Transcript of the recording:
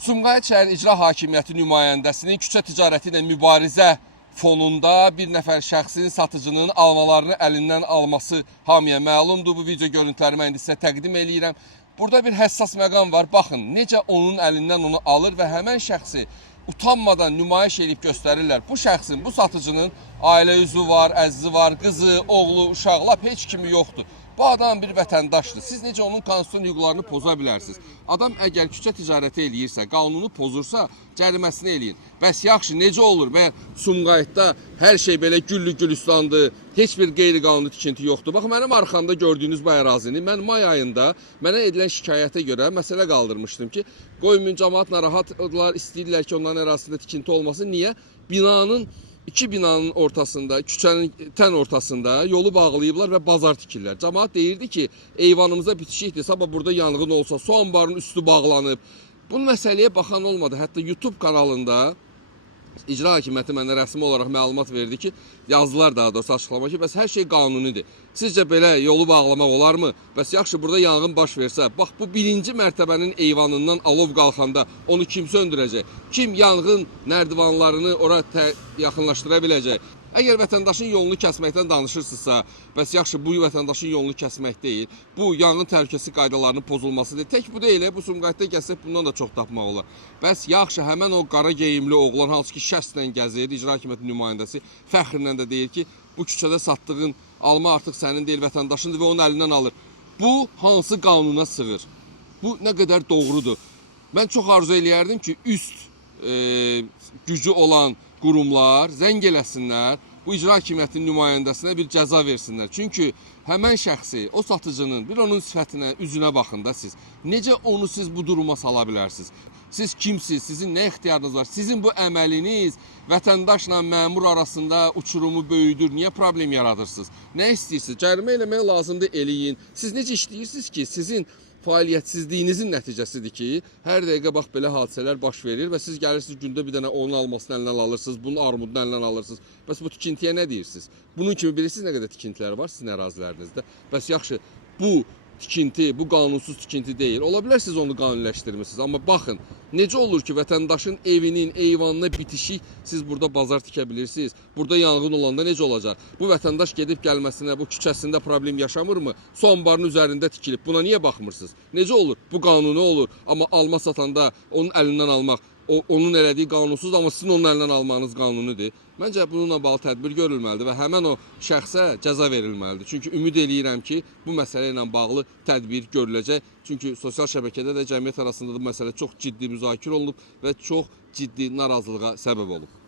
Sumqayıt şəhər İcra Hakimiyyəti nümayəndəsinin küçə ticarəti ilə mübarizə fonunda bir nəfər şəxsin satıcının almalarını əlindən alması hamıya məlumdur. Bu video görüntüləri mən indi sizə təqdim eləyirəm. Burada bir həssas məqam var. Baxın, necə onun əlindən onu alır və həmən şəxsi utanmadan nümayiş edib göstərirlər. Bu şəxsin, bu satıcının ailə üzvü var, əzizi var, qızı, oğlu, uşağı, lap heç kimi yoxdur. Bu adam bir vətəndaşdır. Siz necə onun konstitusiyon hüquqlarını poza bilərsiniz? Adam əgər küçə ticarəti eləyirsə, qanunu pozursa, cəriməsini eləyin. Bəs yaxşı, necə olur? Və Sumqayıtda hər şey belə güllü gülistandır, heç bir qeyri-qanuni tikinti yoxdur. Bax, mənim arxamda gördüyünüz bu ərazini mən may ayında mənə edilən şikayətə görə məsələ qaldırmışdım ki, qoymayın, cəmaat narahatdırlar, istəyirlər ki, onların ərazisində tikinti olmasın. Niyə? İki binanın ortasında, küçənin tən ortasında yolu bağlayıblar və bazar tikirlər. Cəmaat deyirdi ki, eyvanımıza bitişikdir, sabah burada yanğın olsa, su anbarının üstü bağlanıb. Bu məsələyə baxan olmadı. Hətta YouTube kanalında İcra Hakimiyyəti mənə rəsmi olaraq məlumat verdi ki, yazdılar daha doğrusu açıqlama ki, bəs hər şey qanunidir. Sizcə belə yolu bağlamaq olarmı? Bəs yaxşı, burada yanğın baş versə, bax bu birinci mərtəbənin eyvanından alov qalxanda onu kim söndürəcək? Kim yanğın nərdivanlarını ora yaxınlaşdıra biləcək? Əgər vətəndaşın yolunu kəsməkdən danışırsınızsa, bəs yaxşı, bu vətəndaşın yolunu kəsmək deyil, bu yanğın təhlükəsizlik qaydalarının pozulmasıdır. Tək bu deyil, bu Sumqayıtda gəzsək bundan da çox tapmaq olar. Bəs yaxşı, həmən o qara geyimli oğlan, hansı ki şəxslə gəzir, İcra Hakimiyyəti nümayəndəsi fəxrlə də deyir ki, bu küçədə satdığın alma artıq sənin deyil, vətəndaşındır və onun əlindən alır. Bu hansı qanuna sığır? Bu nə qədər doğrudur? Mən çox arzu eləyərdim ki, üst gücü olan qurumlar zəng eləsinlər, bu İcra Hakimiyyətinin nümayəndəsinə bir cəza versinlər. Çünki həmən şəxsi, o satıcının, bir onun sifətinə, üzünə baxın da siz. Necə onu siz bu duruma sala bilərsiniz? Siz kimsiniz? Sizin nə ixtiyarınız var? Sizin bu əməliniz vətəndaşla məmur arasında uçurumu böyüdür. Niyə problem yaradırsınız? Nə istəyirsiniz? Cərimə eləmək lazımdır, eləyin. Siz necə işləyirsiniz ki, sizin fəaliyyətsizliyinizin nəticəsidir ki, hər dəqiqə bax belə hadisələr baş verir və siz gəlirsiniz gündə bir dənə onun almasını əlindən alırsınız, bunun armudunu əlindən alırsınız. Bəs bu tikintiyə nə deyirsiniz? Bunun kimi bilirsiniz nə qədər tikintilər var sizin ərazilərinizdə? Bəs yaxşı, bu tikinti, bu qanunsuz tikinti deyil. Ola bilər siz onu qanuniləşdirmişsiniz, amma baxın, necə olur ki, vətəndaşın evinin, eyvanına bitişik siz burada bazar tikə bilirsiniz? Burada yanğın olanda necə olacaq? Bu vətəndaş gedib gəlməsinə, bu küçəsində problem yaşamırmı? Su anbarının üzərində tikilib. Buna niyə baxmırsınız? Necə olur? Bu qanuni olur, amma alma satanda onun əlindən almaq, onun elədiyi qanunsuz, amma sizin onun əlindən almanız qanunidir. Məncə bununla bağlı tədbir görülməlidir və həmən o şəxsə cəza verilməlidir. Çünki ümid eləyirəm ki, bu məsələ ilə bağlı tədbir görüləcək. Çünki sosial şəbəkədə də cəmiyyət arasında da bu məsələ çox ciddi müzakirə olunub və çox ciddi narazılığa səbəb olub.